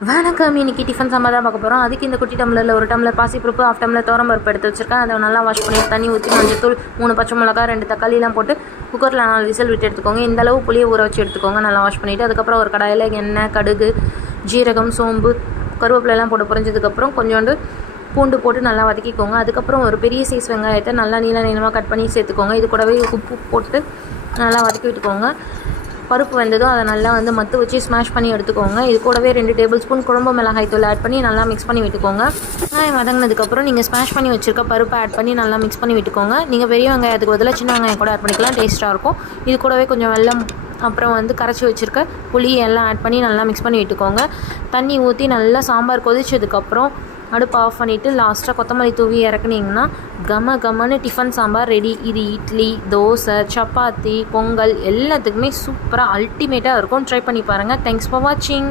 வணக்கம். இன்னைக்கு டிஃபன் சாம்பார் தான் பார்க்க போகிறோம். அதுக்கு இந்த குட்டி டம்ளரில் ஒரு டம்ளர் பாசிப்பருப்பு, 1/2 டம்ளர் துவரம்பருப்பு எடுத்து வச்சுருக்கேன். அதை நல்லா வாஷ் பண்ணி தண்ணி ஊற்றி மஞ்சத்தூள், 3 பச்சை மிளகா, 2 தக்காளிலாம் போட்டு குக்கரில் 4 விசில் விட்டு எடுத்துக்கோங்க. இந்த அளவு புளியை ஊற வச்சு எடுத்துக்கோங்க. நல்லா வாஷ் பண்ணிவிட்டு அதுக்கப்புறம் ஒரு கடாயில் எண்ணெய், கடுகு, ஜீரகம், சோம்பு, கருவேப்பிலைலாம் போட்டு பொரிஞ்சதுக்கப்புறம் கொஞ்சோண்டு பூண்டு போட்டு நல்லா வதக்கிக்கோங்க. அதுக்கப்புறம் ஒரு பெரிய சைஸ் வெங்காயத்தை நல்லா நீளமாக கட் பண்ணி சேர்த்துக்கோங்க. இது கூடவே உப்பு போட்டு நல்லா வதக்கி விட்டுக்கோங்க. பருப்பு வெந்ததும் அதை நல்லா மத்து வச்சு ஸ்மாஷ் பண்ணி எடுத்துக்கோங்க. இது கூடவே 2 டேபிள் ஸ்பூன் குழம்பு மிளகாய் தூள் ஆட் பண்ணி நல்லா மிக்ஸ் பண்ணி விட்டுக்கோங்க. வெங்காயம் வதங்கினதுக்கப்புறம் நீங்கள் ஸ்மாஷ் பண்ணி வச்சுருக்க பருப்பை ஆட் பண்ணி நல்லா மிக்ஸ் பண்ணி விட்டுக்கோங்க. நீங்கள் பெரிய வெங்காயத்துக்கு பதிலாக சின்ன வெங்காயம் கூட ஆட் பண்ணிக்கலாம், டேஸ்ட்டாக இருக்கும். இது கூடவே கொஞ்சம் வெல்லம், அப்புறம் கரைச்சி வச்சுருக்க புளி எல்லாம் ஆட் பண்ணி நல்லா மிக்ஸ் பண்ணி விட்டுக்கோங்க. தண்ணி ஊற்றி நல்லா சாம்பார் கொதிச்சதுக்கப்புறம் அடுப்பு ஆஃப் பண்ணிவிட்டு லாஸ்ட்டாக கொத்தமல்லி தூவி இறக்குனீங்கன்னா கமன்னு டிஃபன் சாம்பார் ரெடி. இது இட்லி, தோசை, சப்பாத்தி, பொங்கல் எல்லாத்துக்குமே சூப்பராக அல்டிமேட்டாக இருக்கும். ட்ரை பண்ணி பாருங்கள். தேங்க்ஸ் ஃபார் வாட்சிங்.